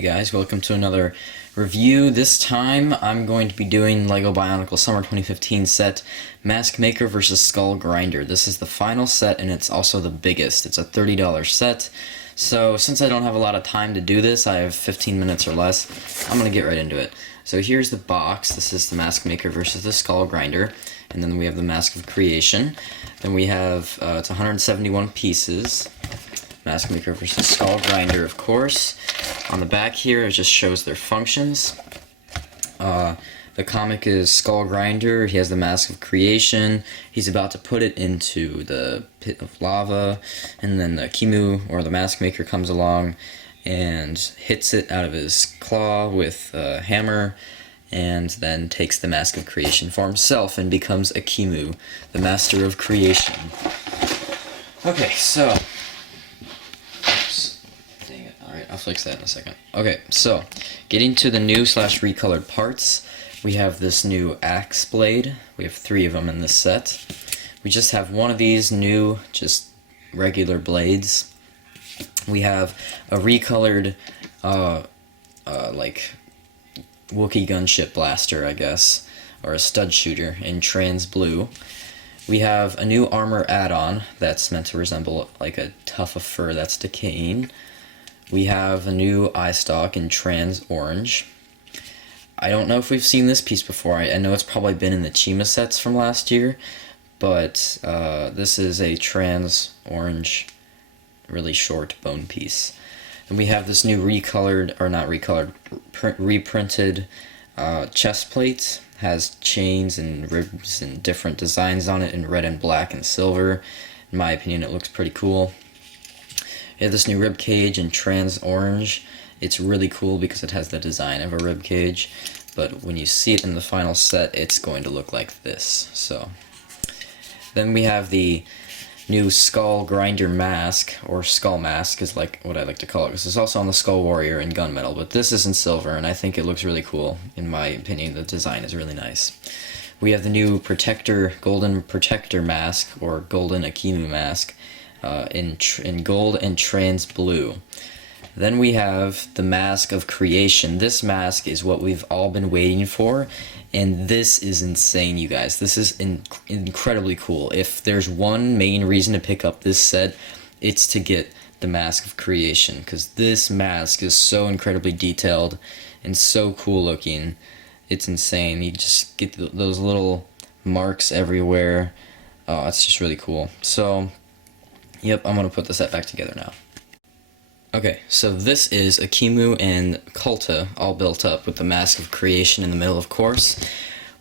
Hey guys, welcome to another review. This time I'm going to be doing LEGO Bionicle Summer 2015 set Mask Maker vs. Skull Grinder. This is the final set and it's also the biggest. It's a $30 set. So since I don't have a lot of time to do this, I have 15 minutes or less, I'm going to get right into it. So here's the box. This is the Mask Maker versus the Skull Grinder. And then we have the Mask of Creation. Then we have, it's 171 pieces. Mask Maker versus Skull Grinder, of course. On the back here, it just shows their functions. The comic is Skull Grinder. He has the Mask of Creation. He's about to put it into the pit of lava, and then the Ekimu, or the Mask Maker, comes along and hits it out of his claw with a hammer, and then takes the Mask of Creation for himself and becomes Ekimu, the Master of Creation. Okay, so... Alright, I'll fix that in a second. Okay, so, getting to the new / recolored parts, we have this new axe blade. We have 3 of them in this set. We just have one of these new, just regular blades. We have a recolored, like, Wookiee gunship blaster, I guess, or a stud shooter in trans blue. We have a new armor add-on that's meant to resemble, like, a tuft of fur that's decaying. We have a new eye stalk in trans orange. I don't know if we've seen this piece before. I know it's probably been in the Chima sets from last year, but this is a trans orange, really short bone piece. And we have this new recolored, or not recolored, reprinted chest plate. Has chains and ribs and different designs on it in red and black and silver. In my opinion, it looks pretty cool. We have this new rib cage in trans orange. It's really cool because it has the design of a rib cage, but when you see it in the final set, it's going to look like this. So then we have the new Skull Grinder mask, or Skull Mask is like what I like to call it. This is also on the Skull Warrior in gunmetal, but this is in silver, and I think it looks really cool. In my opinion, the design is really nice. We have the new Golden Protector mask, or Golden Ekimu mask, in gold and trans blue. Then we have the Mask of Creation. This mask is what we've all been waiting for, and this is insane, you guys. This is incredibly cool. If there's one main reason to pick up this set, it's to get the Mask of Creation, because this mask is so incredibly detailed and so cool looking. It's insane. You just get those little marks everywhere. Oh, it's just really cool. So, yep, I'm going to put the set back together now. Okay, so this is Ekimu and Kulta all built up with the Mask of Creation in the middle, of course.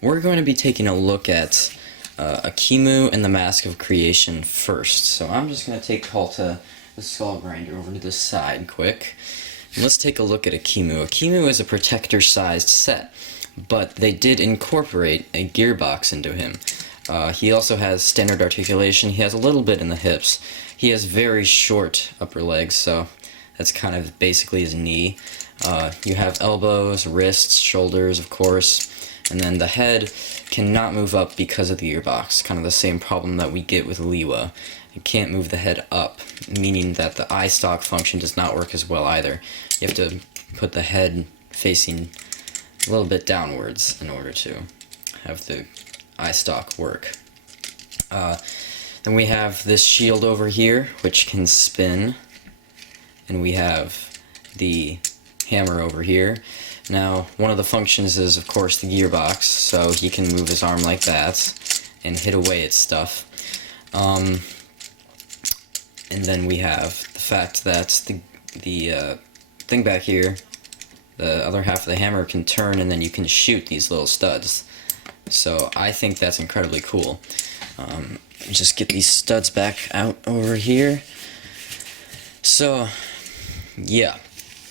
We're going to be taking a look at Ekimu and the Mask of Creation first. So I'm just going to take Kulta, the Skull Grinder, over to the side quick. And let's take a look at Ekimu. Ekimu is a protector-sized set, but they did incorporate a gearbox into him. He also has standard articulation. He has a little bit in the hips. He has very short upper legs, so that's kind of basically his knee. You have elbows, wrists, shoulders, of course, and then the head cannot move up because of the gearbox. Kind of the same problem that we get with Liwa. You can't move the head up, meaning that the eye stalk function does not work as well either. You have to put the head facing a little bit downwards in order to have the eye stalk work. Then we have this shield over here, which can spin, and we have the hammer over here. Now, one of the functions is, of course, the gearbox, so he can move his arm like that and hit away at stuff. And then we have the fact that the thing back here, the other half of the hammer, can turn, and then you can shoot these little studs. So I think that's incredibly cool. Just get these studs back out over here. So, yeah,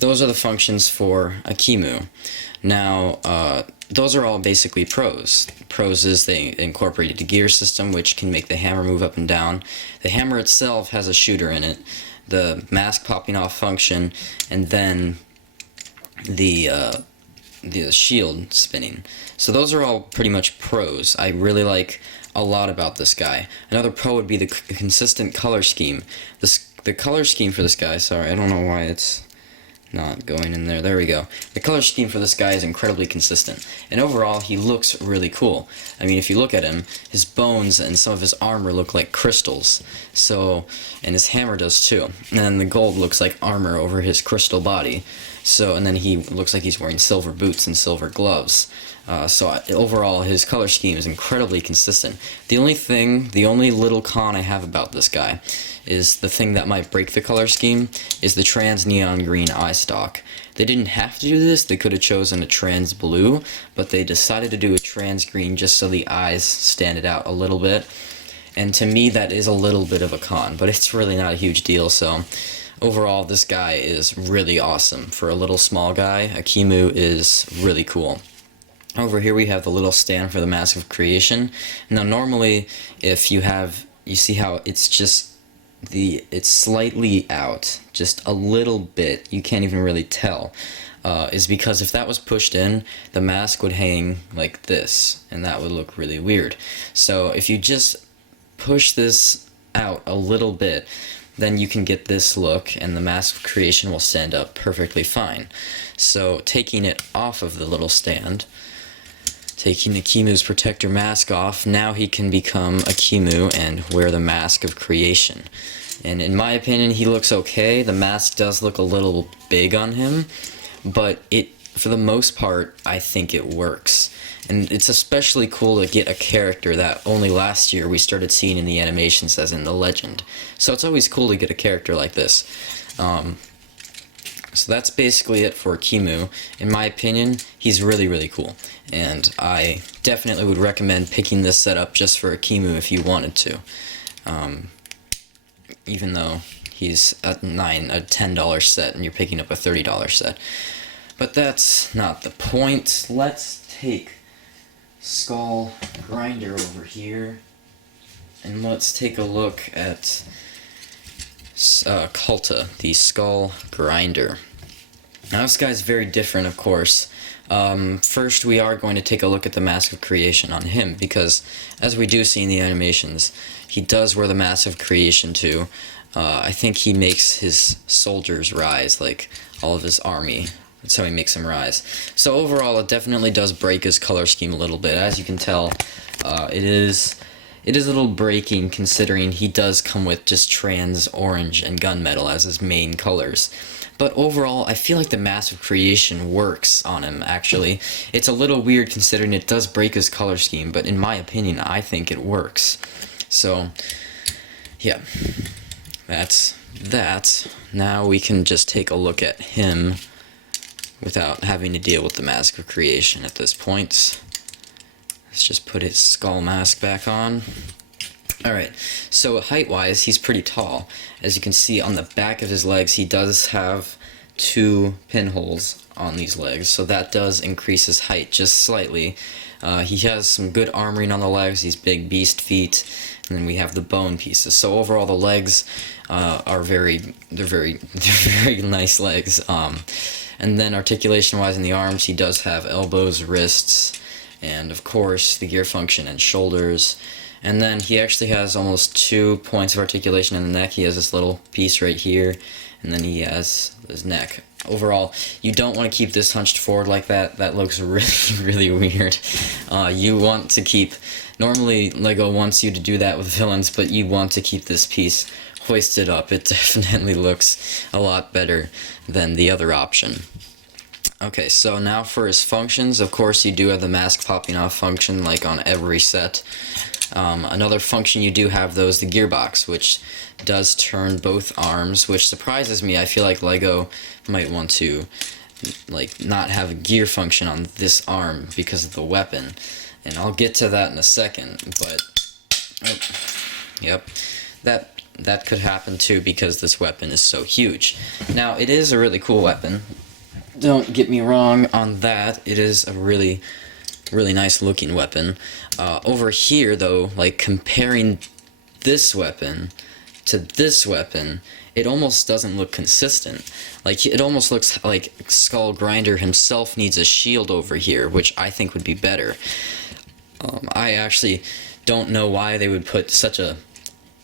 those are the functions for Ekimu. Now, those are all basically pros. Pros is they incorporated a gear system, which can make the hammer move up and down. The hammer itself has a shooter in it, the mask popping off function, and then the shield spinning. So those are all pretty much pros. I really like a lot about this guy. Another pro would be the consistent color scheme. The color scheme for this guy, sorry, I don't know why it's Not going in there. There we go. The color scheme for this guy is incredibly consistent. And overall, he looks really cool. I mean, if you look at him, his bones and some of his armor look like crystals. So, and his hammer does too. And then the gold looks like armor over his crystal body. So, and then he looks like he's wearing silver boots and silver gloves. Overall, his color scheme is incredibly consistent. The only little con I have about this guy is the thing that might break the color scheme is the trans neon green eye stalk. They didn't have to do this, they could have chosen a trans blue, but they decided to do a trans green just so the eyes stand it out a little bit. And to me, that is a little bit of a con, but it's really not a huge deal, so overall, this guy is really awesome. For a little small guy, Ekimu is really cool. Over here we have the little stand for the Mask of Creation. Now normally, if you see how it's just it's slightly out, just a little bit, you can't even really tell, is because if that was pushed in, the mask would hang like this, and that would look really weird. So if you just push this out a little bit, then you can get this look, and the Mask of Creation will stand up perfectly fine. So taking it off of the little stand, taking Ekimu's protector mask off, now he can become Ekimu and wear the Mask of Creation. And in my opinion, he looks okay. The mask does look a little big on him, but for the most part, I think it works. And it's especially cool to get a character that only last year we started seeing in the animations as in the Legend. So it's always cool to get a character like this. So that's basically it for Ekimu. In my opinion, he's really, really cool. And I definitely would recommend picking this setup just for Ekimu if you wanted to. Even though he's a $10 set and you're picking up a $30 set. But that's not the point. Let's take Skull Grinder over here, and let's take a look at Kulta, the Skull Grinder. Now this guy's very different, of course. First we are going to take a look at the Mask of Creation on him, because as we do see in the animations, he does wear the Mask of Creation too. I think he makes his soldiers rise, like all of his army. That's how he makes them rise. So overall, it definitely does break his color scheme a little bit. As you can tell, it is a little breaking, considering he does come with just trans orange and gunmetal as his main colors. But overall, I feel like the Mask of Creation works on him, actually. It's a little weird considering it does break his color scheme, but in my opinion, I think it works. So, yeah, that's that. Now we can just take a look at him without having to deal with the Mask of Creation at this point. Let's just put his skull mask back on. Alright, so height-wise, he's pretty tall. As you can see on the back of his legs, he does have 2 pinholes on these legs, so that does increase his height just slightly. He has some good armoring on the legs, these big beast feet, and then we have the bone pieces. So overall, the legs are very nice legs. And then articulation-wise in the arms, he does have elbows, wrists, and of course the gear function and shoulders. And then he actually has almost 2 points of articulation in the neck. He has this little piece right here, and then he has his neck. Overall, you don't want to keep this hunched forward like that. That looks really, really weird. You want to keep... Normally, LEGO wants you to do that with villains, but you want to keep this piece hoisted up. It definitely looks a lot better than the other option. Okay, so now for his functions, of course you do have the mask popping off function like on every set. Another function you do have though is the gearbox, which does turn both arms, which surprises me. I feel like LEGO might want to not have a gear function on this arm because of the weapon. And I'll get to that in a second, but yep, that could happen too because this weapon is so huge. Now, it is a really cool weapon. Don't get me wrong on that. It is a really nice looking weapon. Over here though, like comparing this weapon to this weapon, it almost doesn't look consistent. Like, it almost looks like Skull Grinder himself needs a shield over here, which I think would be better. I actually don't know why they would put such a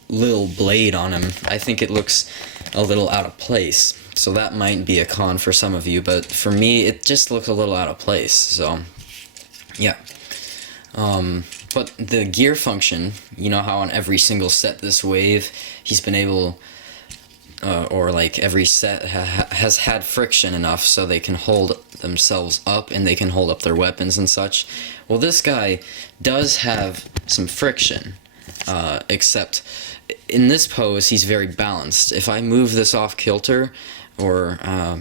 little blade on him. I think it looks a little out of place, So that might be a con for some of you, but for me, it just looks a little out of place. So, yeah. But the gear function, you know how on every single set this wave, he's been able, or like every set has had friction enough so they can hold themselves up and they can hold up their weapons and such. Well, this guy does have some friction, except in this pose he's very balanced. If I move this off kilter, or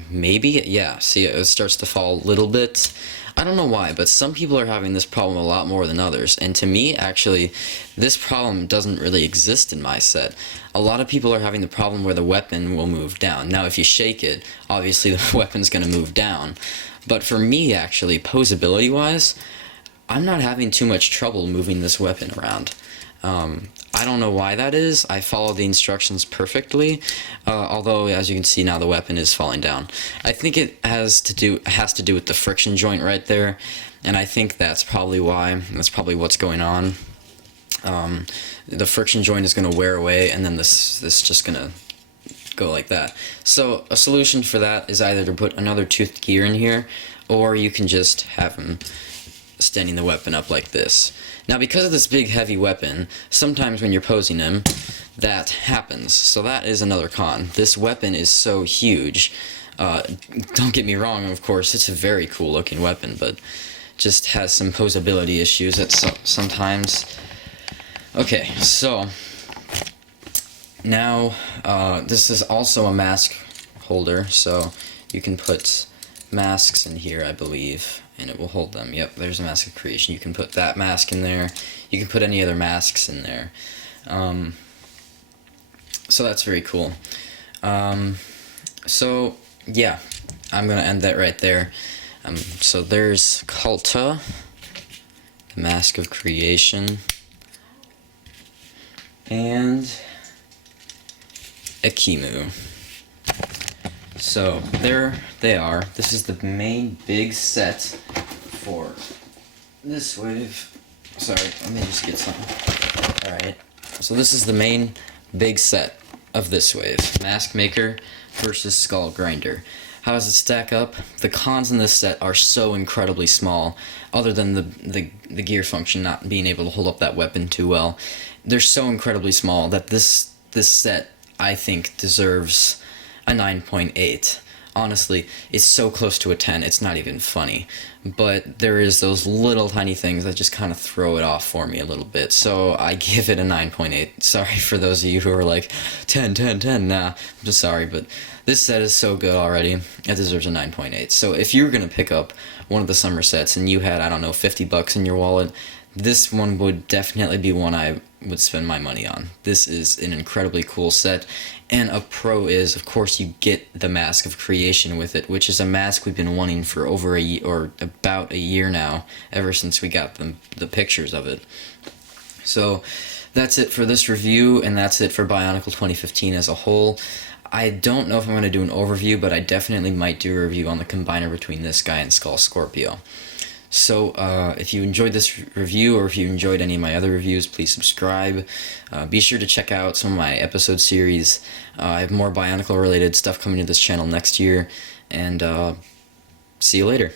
maybe, yeah, see, it starts to fall a little bit. I don't know why, but some people are having this problem a lot more than others, and to me, actually, this problem doesn't really exist in my set. A lot of people are having the problem where the weapon will move down. Now, if you shake it, obviously the weapon's going to move down, but for me, actually, posability-wise, I'm not having too much trouble moving this weapon around. I don't know why that is. I follow the instructions perfectly, although as you can see now the weapon is falling down. I think it has to do with the friction joint right there, and I think that's probably why. That's probably what's going on. The friction joint is going to wear away, and then this just going to go like that. So a solution for that is either to put another toothed gear in here, or you can just have him standing the weapon up like this. Now, because of this big heavy weapon, sometimes when you're posing him, that happens. So that is another con. This weapon is so huge. Don't get me wrong, of course, it's a very cool looking weapon, but just has some posability issues at sometimes. Okay, so now this is also a mask holder, so you can put masks in here, I believe, and it will hold them. Yep, there's a mask of creation. You can put that mask in there. You can put any other masks in there. So that's very cool. So yeah, I'm gonna end that right there. So there's Kulta, the mask of creation, and Ekimu. So there they are. This is the main big set for this wave. Sorry, let me just get some. Alright. So this is the main big set of this wave. Mask Maker versus Skull Grinder. How does it stack up? The cons in this set are so incredibly small, other than the gear function not being able to hold up that weapon too well. They're so incredibly small that this set, I think, deserves a 9.8. Honestly, it's so close to a 10, it's not even funny. But there is those little tiny things that just kind of throw it off for me a little bit. So I give it a 9.8. Sorry for those of you who are like, 10, 10, 10. Nah, I'm just sorry, but this set is so good already, it deserves a 9.8. So if you were going to pick up one of the summer sets and you had, I don't know, 50 bucks in your wallet, this one would definitely be one I would spend my money on. This is an incredibly cool set, and a pro is, of course, you get the Mask of Creation with it, which is a mask we've been wanting for over a year, or about a year now, ever since we got the pictures of it. So that's it for this review, and that's it for Bionicle 2015 as a whole. I don't know if I'm going to do an overview, but I definitely might do a review on the combiner between this guy and Skull Scorpio. So, if you enjoyed this review, or if you enjoyed any of my other reviews, please subscribe. Be sure to check out some of my episode series. I have more Bionicle-related stuff coming to this channel next year, and see you later.